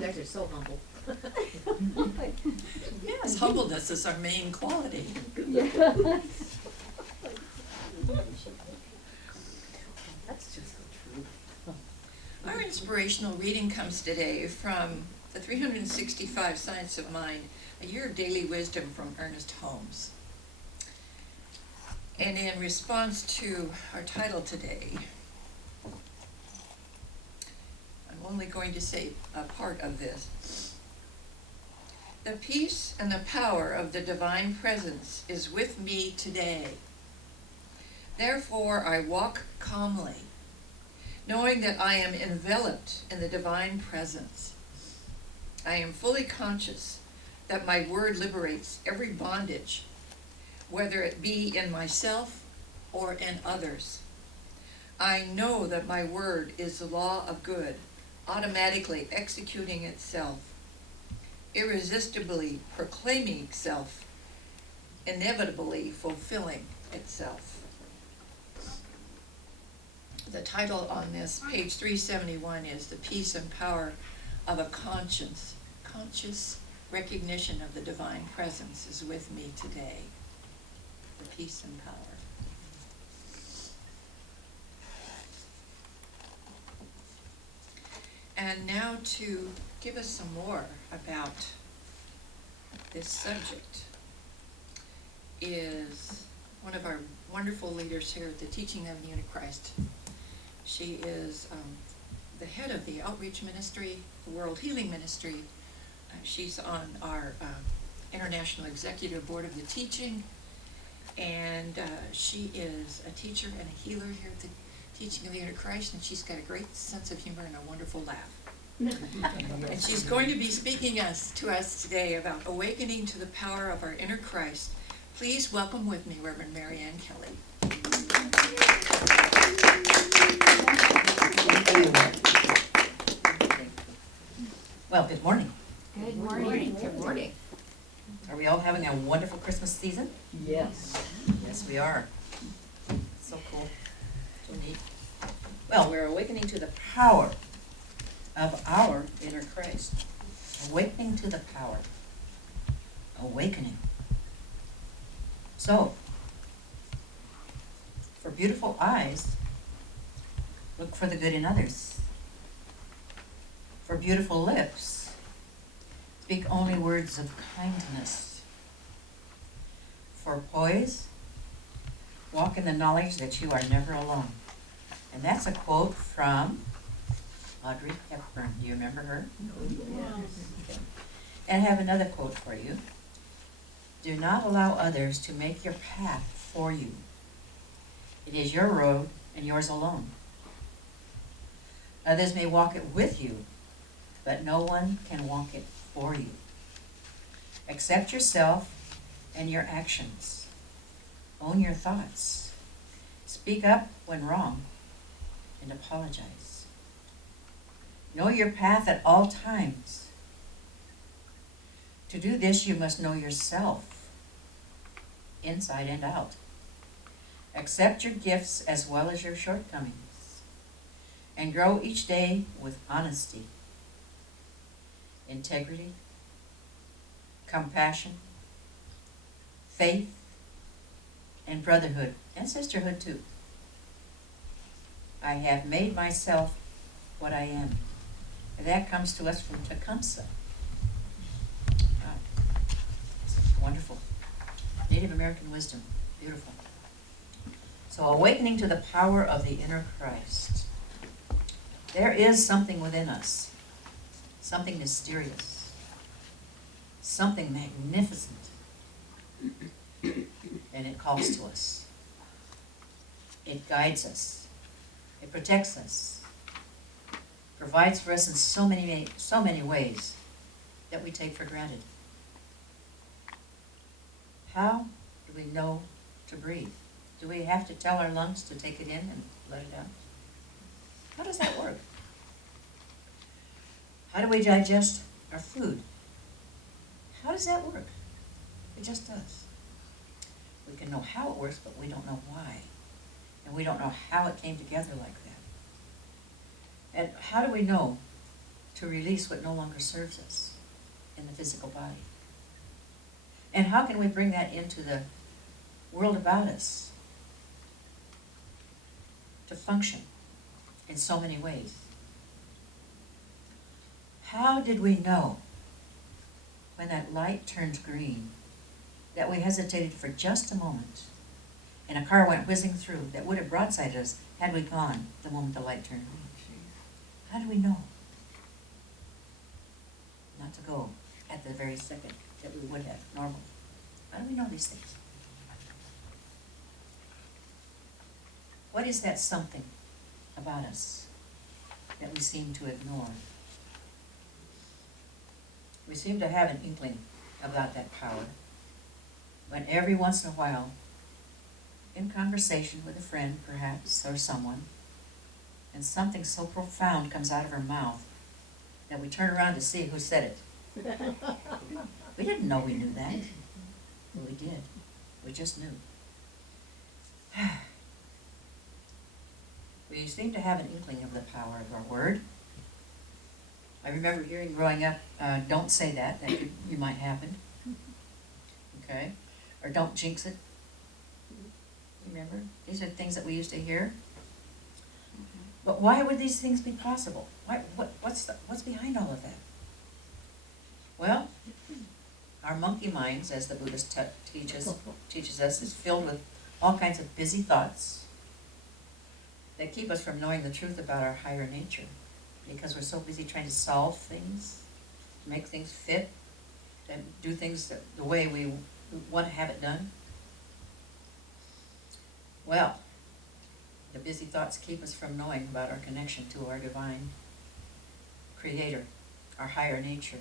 guys are so humble. Yes, humbleness is our main quality. Yeah. That's just so true. Our inspirational reading comes today from the 365 Science of Mind, A Year of Daily Wisdom from Ernest Holmes. And in response to our title today, I'm only going to say a part of this. The peace and the power of the divine presence is with me today. Therefore, I walk calmly, knowing that I am enveloped in the divine presence. I am fully conscious that my word liberates every bondage, whether it be in myself or in others. I know that my word is the law of good, automatically executing itself, irresistibly proclaiming itself, inevitably fulfilling itself. The title on this, page 371, is The Peace and Power of a Conscious recognition of the divine presence is with me today. The peace and power. And now to give us some more about this subject is one of our wonderful leaders here at the Teaching of the Antichrist. She is the head of the Outreach Ministry, the World Healing Ministry. She's on our International Executive Board of the Teaching, and she is a teacher and a healer here at the Teaching of the Antichrist, and she's got a great sense of humor and a wonderful laugh. And she's going to be speaking to us today about awakening to the power of our inner Christ. Please welcome with me Reverend Marianne Kelley. Well, good morning. Good morning. Good morning. Are we all having a wonderful Christmas season? Yes. Yes, we are. So cool. So neat. Well, we're awakening to the power of our inner Christ. Awakening to the power. Awakening. So, for beautiful eyes, look for the good in others. For beautiful lips, speak only words of kindness. For poise, walk in the knowledge that you are never alone. And that's a quote from Audrey Hepburn. Do you remember her? Yes. And I have another quote for you. Do not allow others to make your path for you. It is your road and yours alone. Others may walk it with you, but no one can walk it for you. Accept yourself and your actions. Own your thoughts. Speak up when wrong and apologize. Know your path at all times. To do this, you must know yourself, inside and out. Accept your gifts as well as your shortcomings, and grow each day with honesty, integrity, compassion, faith, and brotherhood, and sisterhood too. I have made myself what I am. And that comes to us from Tecumseh. Wow. Wonderful. Native American wisdom. Beautiful. So awakening to the power of the inner Christ. There is something within us. Something mysterious. Something magnificent. And it calls to us. It guides us. It protects us. Provides for us in so many ways that we take for granted. How do we know to breathe? Do we have to tell our lungs to take it in and let it out? How does that work? How do we digest our food? How does that work? It just does. We can know how it works, but we don't know why. And we don't know how it came together like that. And how do we know to release what no longer serves us in the physical body. And how can we bring that into the world about us to function in so many ways? How did we know when that light turned green that we hesitated for just a moment and a car went whizzing through that would have broadsided us had we gone the moment the light turned green? How do we know not to go at the very second that we would have normally? How do we know these things? What is that something about us that we seem to ignore? We seem to have an inkling about that power, but every once in a while, in conversation with a friend perhaps, or someone, and something so profound comes out of her mouth that we turn around to see who said it. We didn't know we knew that. Well, we did. We just knew. We seem to have an inkling of the power of our word. I remember hearing growing up, don't say that you might happen. Okay? Or don't jinx it. Remember? These are things that we used to hear. But why would these things be possible? What's behind all of that? Well, our monkey minds, as the Buddhist teaches us, is filled with all kinds of busy thoughts that keep us from knowing the truth about our higher nature, because we're so busy trying to solve things, make things fit, and do things the way we want to have it done. Well, the busy thoughts keep us from knowing about our connection to our divine creator, our higher nature.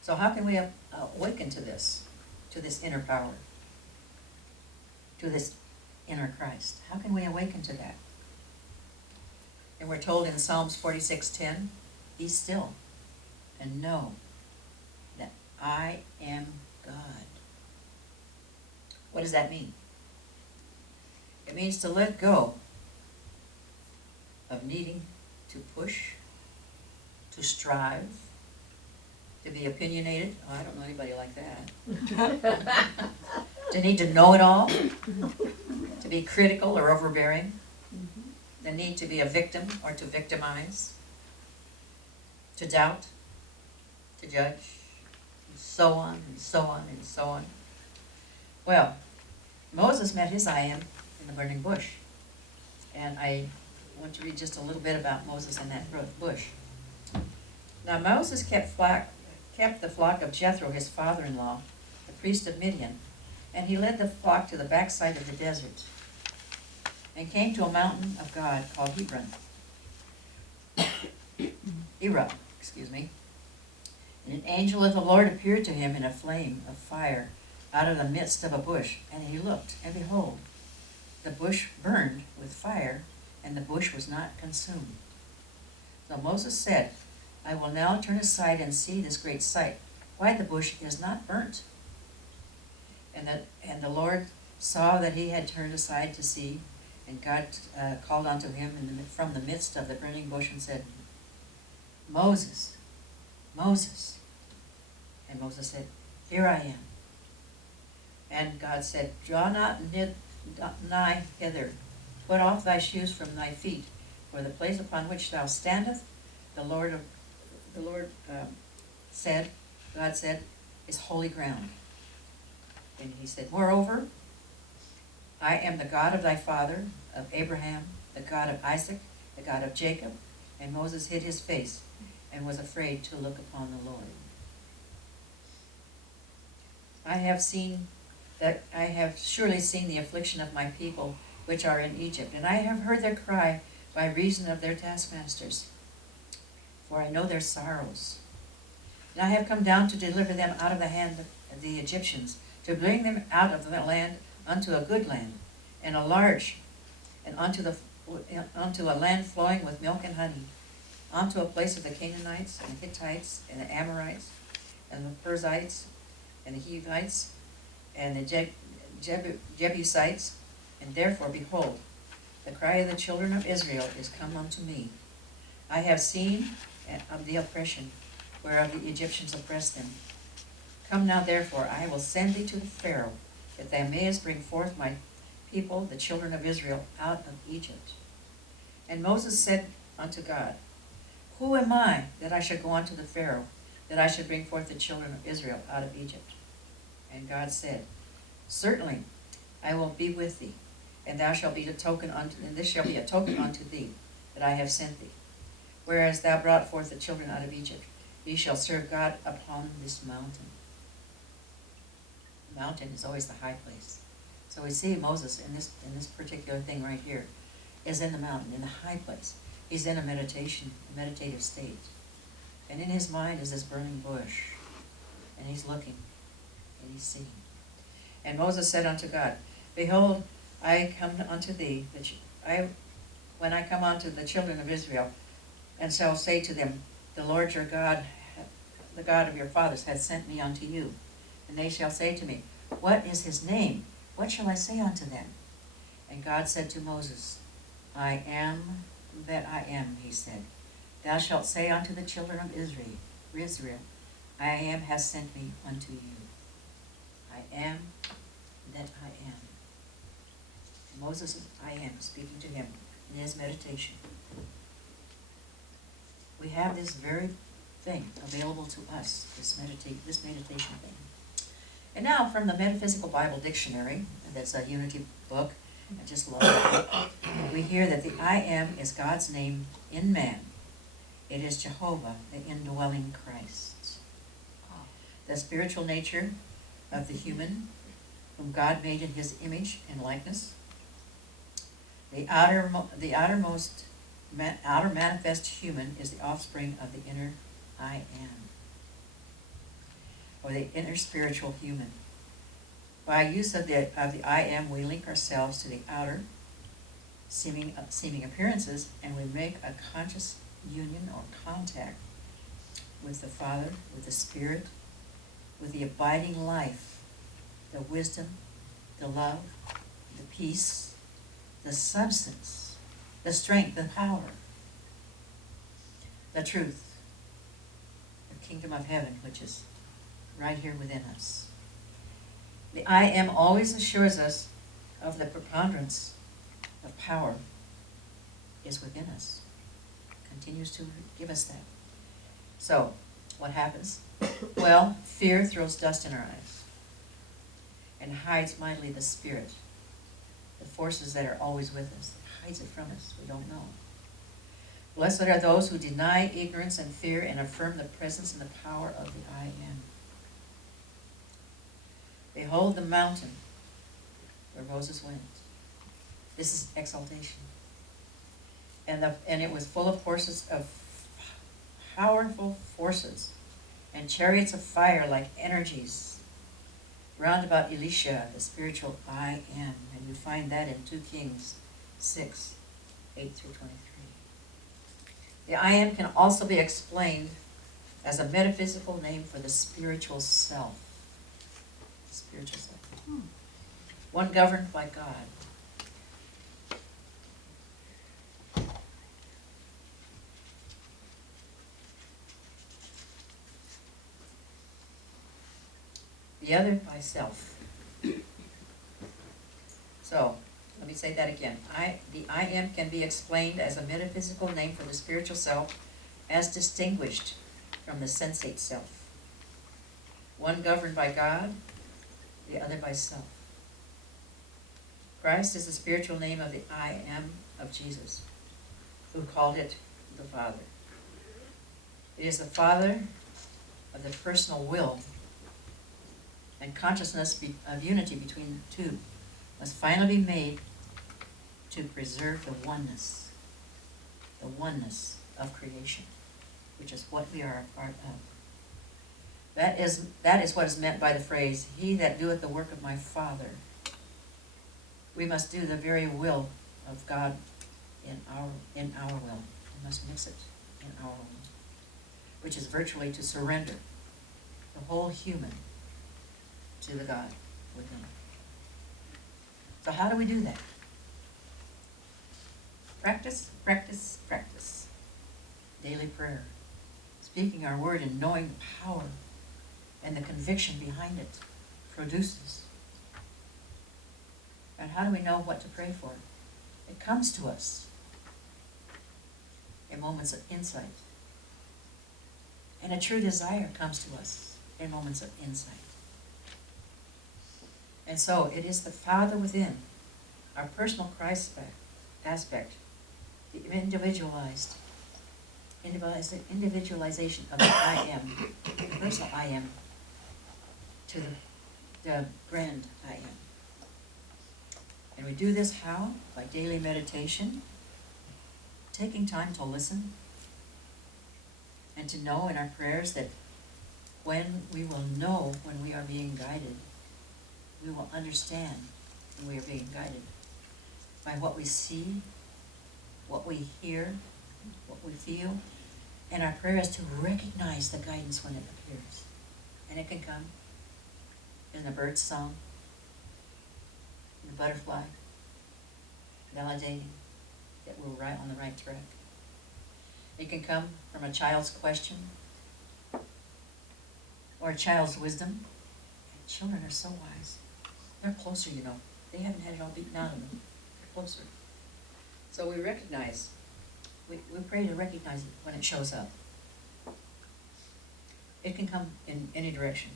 So how can we awaken to this inner power, to this inner Christ? How can we awaken to that? And we're told in Psalms 46:10, be still and know that I am God. What does that mean? It means to let go of needing to push, to strive, to be opinionated. Oh, I don't know anybody like that. To need to know it all, to be critical or overbearing, the need to be a victim or to victimize, to doubt, to judge, and so on and so on and so on. Well, Moses met his I am in the burning bush. And I want to read just a little bit about Moses and that bush. Now Moses kept the flock of Jethro, his father-in-law, the priest of Midian, and he led the flock to the backside of the desert and came to a mountain of God called Ereb. And an angel of the Lord appeared to him in a flame of fire out of the midst of a bush, and he looked, and behold, the bush burned with fire, and the bush was not consumed. So Moses said, I will now turn aside and see this great sight, why the bush is not burnt. And the Lord saw that he had turned aside to see, and God called unto him from the midst of the burning bush and said, Moses, Moses. And Moses said, here I am. And God said, draw not nigh hither, put off thy shoes from thy feet, for the place upon which thou standest, God said, is holy ground. And he said, moreover, I am the God of thy father, of Abraham, the God of Isaac, the God of Jacob. And Moses hid his face and was afraid to look upon the Lord. I have surely seen the affliction of my people which are in Egypt, and I have heard their cry by reason of their taskmasters, for I know their sorrows. And I have come down to deliver them out of the hand of the Egyptians, to bring them out of the land unto a good land, and a large, and unto a land flowing with milk and honey, unto a place of the Canaanites, and the Hittites, and the Amorites, and the Perizzites, and the Hivites, and the Jebusites. And therefore, behold, the cry of the children of Israel is come unto me. I have seen of the oppression whereof the Egyptians oppressed them. Come now therefore, I will send thee to the Pharaoh, that thou mayest bring forth my people, the children of Israel, out of Egypt. And Moses said unto God, Who am I, that I should go unto the Pharaoh, that I should bring forth the children of Israel out of Egypt? And God said, Certainly I will be with thee, and thou shalt be a token unto, and this shall be a token unto thee, that I have sent thee. Whereas thou brought forth the children out of Egypt, ye shall serve God upon this mountain. The mountain is always the high place. So we see Moses in this particular thing right here is in the mountain, in the high place. He's in a meditative state. And in his mind is this burning bush. And he's looking, and he's seeing. And Moses said unto God, Behold, I come unto thee, when I come unto the children of Israel, and shall say to them, The Lord your God, the God of your fathers, hath sent me unto you. And they shall say to me, What is his name? What shall I say unto them? And God said to Moses, I am that I am, he said. Thou shalt say unto the children of Israel, I am has sent me unto you. I am that I am. And Moses is I am, speaking to him in his meditation. We have this very thing available to us, this meditation thing. And now from the Metaphysical Bible Dictionary, that's a Unity book, I just love it, we hear that the I am is God's name in man. It is Jehovah, the indwelling Christ. The spiritual nature of the human, whom God made in his image and likeness. The outer manifest human is the offspring of the inner I am, or the inner spiritual human. By use of the I am, we link ourselves to the outer seeming appearances, and we make a conscious union or contact with the Father, with the Spirit, with the abiding life, the wisdom, the love, the peace, the substance, the strength, the power, the truth, the kingdom of heaven, which is right here within us. The I am always assures us of the preponderance of power is within us. Continues to give us that. So, what happens? Well, fear throws dust in our eyes and hides mightily the Spirit, the forces that are always with us. It hides it from us. We don't know. Blessed are those who deny ignorance and fear and affirm the presence and the power of the I am. Behold the mountain where Moses went. This is exaltation. And it was full of horses, of powerful forces, and chariots of fire like energies, round about Elisha, the spiritual I am. And you find that in 2 Kings 6, 8 through 23. The I am can also be explained as a metaphysical name for the spiritual self. Spiritual self. One governed by God. The other by self. So, let me say that again. The I am can be explained as a metaphysical name for the spiritual self as distinguished from the sensate self. One governed by God, the other by self. Christ is the spiritual name of the I am of Jesus, who called it the Father. It is the Father of the personal will and consciousness of unity between the two must finally be made to preserve the oneness of creation, which is what we are a part of. That is what is meant by the phrase, he that doeth the work of my Father. We must do the very will of God in our will. We must mix it in our will, which is virtually to surrender the whole human to the God within. So how do we do that? Practice, practice, practice. Daily prayer, speaking our word and knowing the power and the conviction behind it produces. And how do we know what to pray for? It comes to us in moments of insight. And a true desire comes to us in moments of insight. And so it is the Father within, our personal Christ aspect, the individualization of the I am, the personal I am, to the grand I am. And we do this how? By daily meditation, taking time to listen, and to know in our prayers that when we will know when we are being guided, we will understand when we are being guided by what we see, what we hear, what we feel, and our prayer is to recognize the guidance when it appears. And it can come in the bird's song, in the butterfly, validating that we're right on the right track. It can come from a child's question or a child's wisdom. And children are so wise. They're closer, you know. They haven't had it all beaten out of them. They're closer. So we recognize, we pray to recognize it when it shows up. It can come in any direction.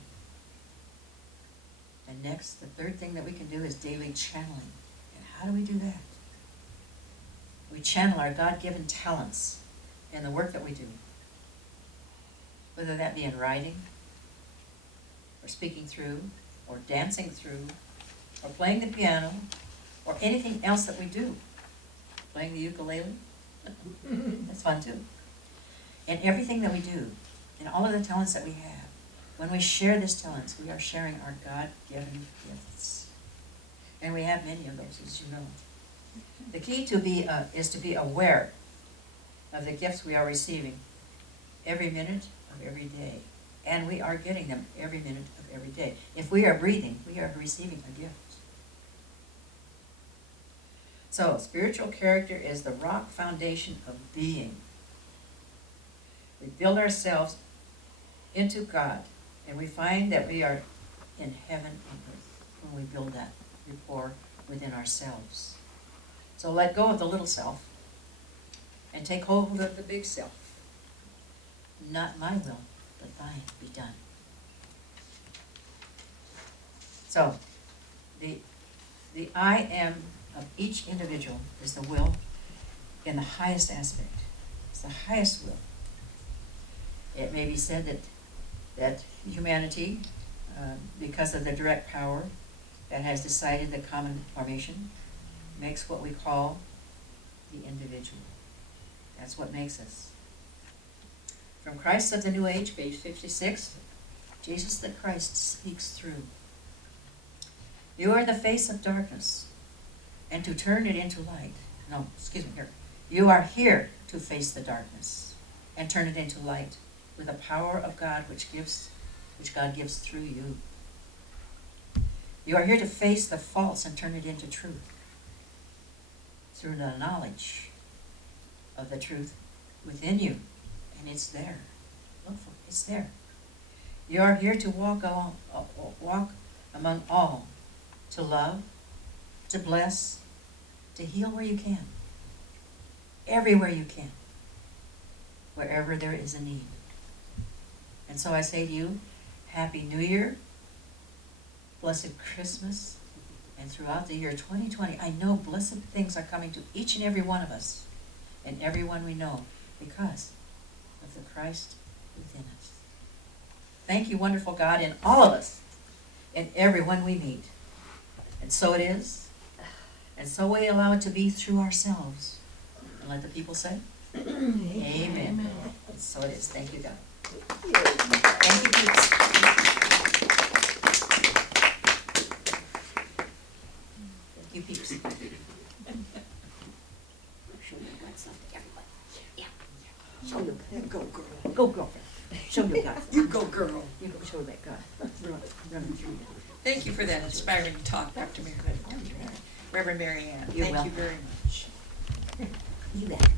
And next, the third thing that we can do is daily channeling. And how do we do that? We channel our God-given talents in the work that we do. Whether that be in writing, or speaking through, or dancing through, or playing the piano, or anything else that we do. Playing the ukulele, that's fun too. And everything that we do, and all of the talents that we have, when we share these talents, we are sharing our God-given gifts. And we have many of those, as you know. The key is to be aware of the gifts we are receiving every minute of every day. And we are getting them every minute of every day. If we are breathing, we are receiving a gift. So, spiritual character is the rock foundation of being. We build ourselves into God, and we find that we are in heaven on earth when we build that rapport within ourselves. So let go of the little self and take hold of the big self. Not my will, but thine be done. So, the I am of each individual is the will in the highest aspect. It's the highest will. It may be said that humanity, because of the direct power that has decided the common formation, makes what we call the individual. That's what makes us. From Christ of the New Age, page 56, Jesus the Christ speaks through. You are the face of darkness, and to turn it into light. No, excuse me, here. You are here to face the darkness and turn it into light with the power of God which God gives through you. You are here to face the false and turn it into truth through the knowledge of the truth within you. And it's there. Look for it. It's there. You are here to walk among all, to love, to bless, to heal where you can, everywhere you can, wherever there is a need. And so I say to you, Happy New Year, blessed Christmas, and throughout the year 2020, I know blessed things are coming to each and every one of us and everyone we know because of the Christ within us. Thank you, wonderful God, in all of us and everyone we meet. And so it is, and so we allow it to be through ourselves. And let the people say, Amen. And so it is. Thank you, God. Thank you, Pete. Thank you, Pete. Show your God something, everybody. Yeah. Show your God. Go, girl. Go, girlfriend. Show your God. You go, girl. You go show that God. Running through you. Thank you for that inspiring talk, Dr. Mary. Reverend Mary Ann. You're Thank you welcome. very much. You bet.